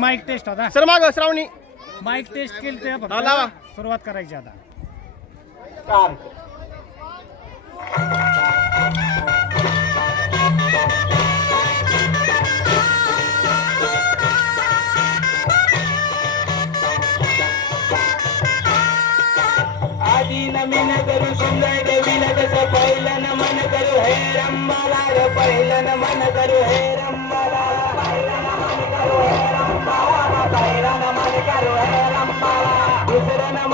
Mic taste आता sir माग श्रावणी. Mic taste केली ते फक्त हा, लावा. सुरुवात करायची आता. आधी नमीन करू सुंदर देवीला जसं पहिलं नमन करू. हे रंबाला ग पहिलं नमन करू. हे रंबाला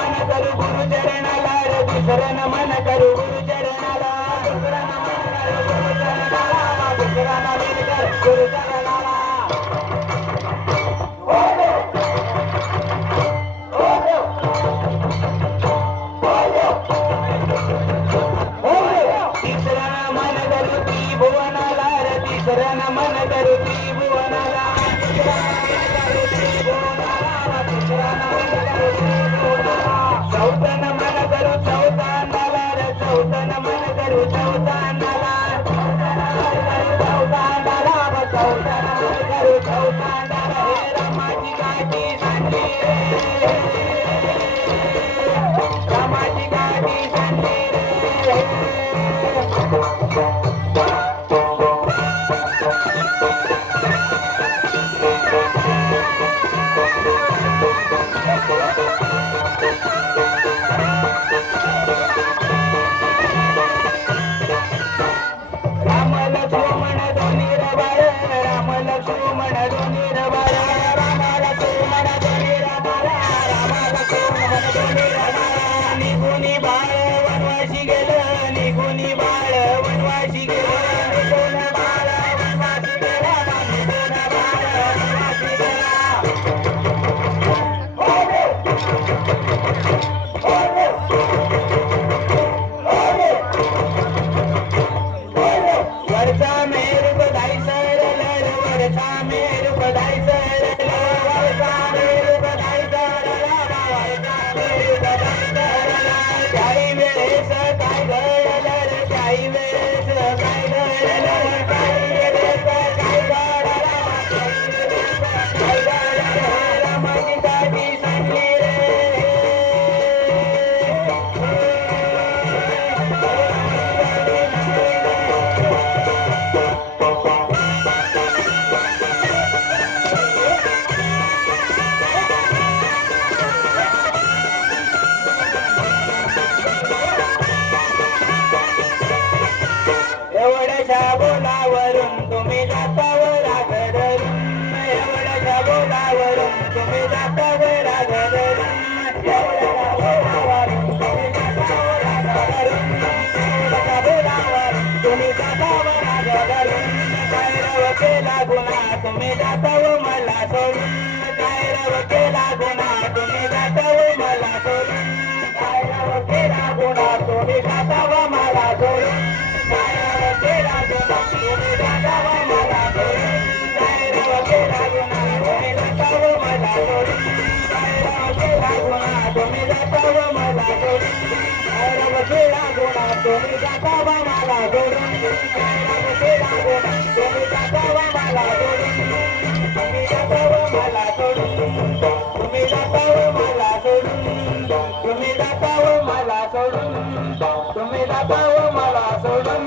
दुसरं नमन करू गुरुचरणाला रे दुसरं नमन करू गुरुचरणाला दुसरं नमन करू गुरुचरणाला दुसरं नमन Amen. बोलावरून तुम्ही जाताव राग धरून काय रव केला गुन्हा तुम्ही जाता व मला सोडून काय रव केला गुन्हा तुम्ही जाता व मला सोडून काय रव केला गुन्हा तुम्ही जाता व मला सोडून काय रव केला गुन्हा तुम्ही जाता व मला सोडून काय रव केला गुन्हा तुम्ही जाता व मला सोडून काय रव केला गुन्हा तुम्ही जाता व मला सोडून काय रव केला तुम्ही जाताव मला सोडून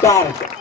Stop.